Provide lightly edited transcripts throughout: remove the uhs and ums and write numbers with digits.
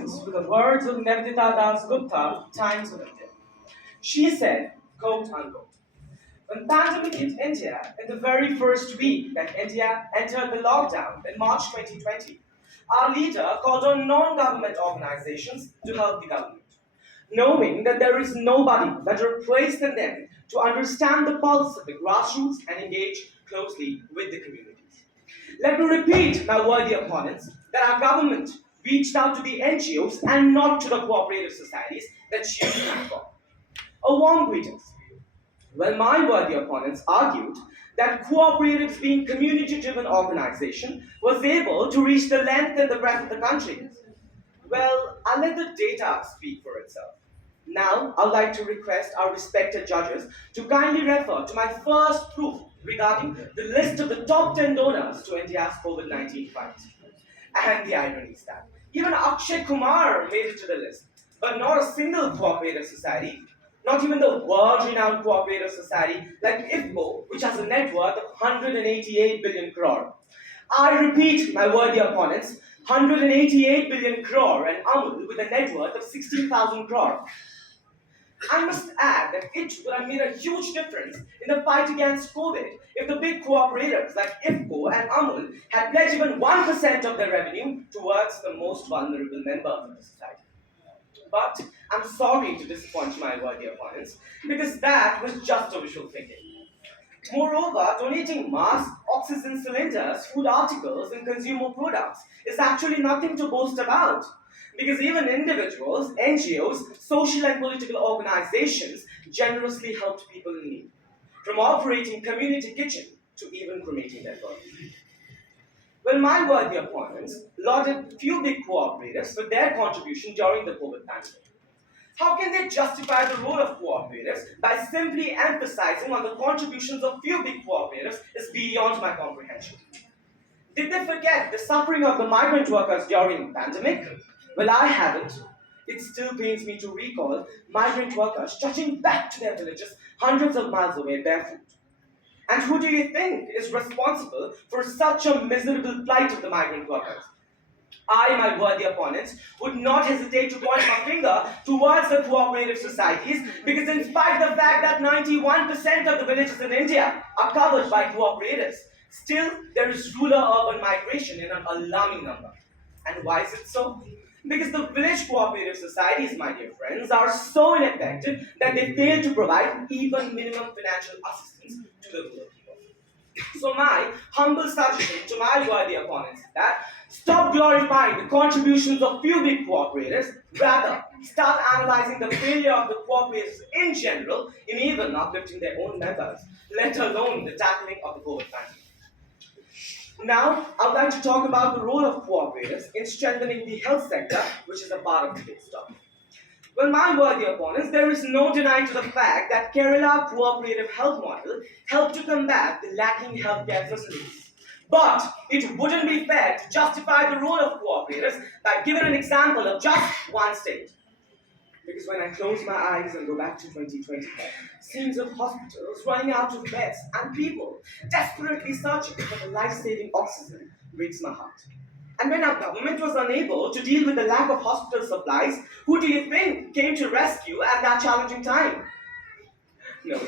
accordance with the words of Nivedita Das Gupta, Times of India. She said, quote unquote, when pandemic hit India in the very first week that India entered the lockdown in March 2020, our leader called on non-government organizations to help the government, knowing that there is nobody better placed than them to understand the pulse of the grassroots and engage closely with the communities. Let me repeat, my worthy opponents, that our government reached out to the NGOs and not to the cooperative societies that you stand for. A warm greetings. Well, my worthy opponents argued that cooperatives, being community-driven organization, was able to reach the length and the breadth of the country. Well, I'll let the data speak for itself. Now, I'd like to request our respected judges to kindly refer to my first proof regarding the list of the top 10 donors to India's COVID-19 fight. And the irony is that even Akshay Kumar made it to the list, but not a single cooperative society, not even the world-renowned cooperative society like IFCO, which has a net worth of 188 billion crore. I repeat, my worthy opponents, 188 billion crore and Amul with a net worth of 16,000 crore. I must add that it would have made a huge difference in the fight against COVID if the big cooperatives like IFCO and Amul had pledged even 1% of their revenue towards the most vulnerable members of the society. But I'm sorry to disappoint my worthy opponents because that was just a wishful thinking. Moreover, donating masks, oxygen cylinders, food articles, and consumer products is actually nothing to boast about. Because even individuals, NGOs, social and political organizations generously helped people in need, from operating community kitchen to even cremating their bodies. Well, my worthy opponents lauded few big cooperatives for their contribution during the COVID pandemic. How can they justify the role of cooperatives by simply emphasizing on the contributions of few big cooperatives is beyond my comprehension. Did they forget the suffering of the migrant workers during the pandemic? Well, I haven't. It still pains me to recall migrant workers trudging back to their villages hundreds of miles away barefoot. And who do you think is responsible for such a miserable plight of the migrant workers? I, my worthy opponents, would not hesitate to point my finger towards the cooperative societies because in spite of the fact that 91% of the villages in India are covered by cooperatives, still there is rural-urban migration in an alarming number. And why is it so? Because the village cooperative societies, my dear friends, are so ineffective that they fail to provide even minimum financial assistance to the rural people. So my humble suggestion to my worthy opponents is that stop glorifying the contributions of few big cooperatives, rather start analyzing the failure of the cooperatives in general in even uplifting their own members, let alone the tackling of the COVID pandemic. Now, I would like to talk about the role of cooperatives in strengthening the health sector, which is a part of today's topic. Well, my worthy opponents, there is no denying to the fact that Kerala cooperative health model helped to combat the lacking healthcare facilities. But it wouldn't be fair to justify the role of cooperatives by giving an example of just one state. Because when I close my eyes and go back to 2020, scenes of hospitals running out of beds and people desperately searching for the life-saving oxygen breaks my heart. And when our government was unable to deal with the lack of hospital supplies, who do you think came to rescue at that challenging time? No,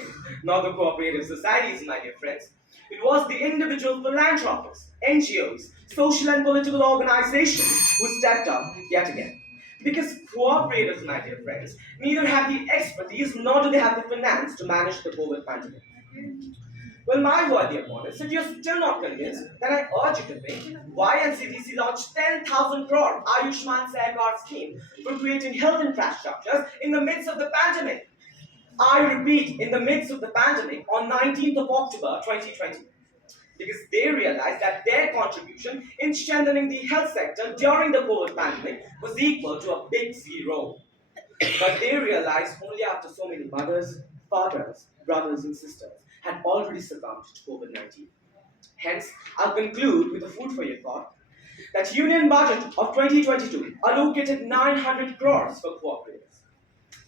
not the cooperative societies, my dear friends. It was the individual philanthropists, NGOs, social and political organizations who stepped up yet again. Because cooperatives, my dear friends, neither have the expertise nor do they have the finance to manage the COVID pandemic. Well, my worthy opponents, if you're still not convinced, then I urge you to think why NCDC launched 10,000 crore Ayushman Sehkar scheme for creating health infrastructures in the midst of the pandemic. I repeat, in the midst of the pandemic on 19th of October 2020. Because they realized that their contribution in strengthening the health sector during the COVID pandemic was equal to a big zero. But they realized only after so many mothers, fathers, brothers, and sisters had already succumbed to COVID-19. Hence, I'll conclude with a food for your thought that Union Budget of 2022 allocated 900 crores for cooperatives.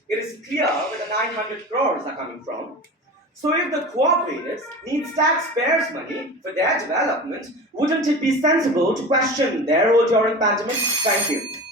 It is clear where the 900 crores are coming from. So if the cooperatives need taxpayers' money for their development, wouldn't it be sensible to question their role during pandemic? Thank you.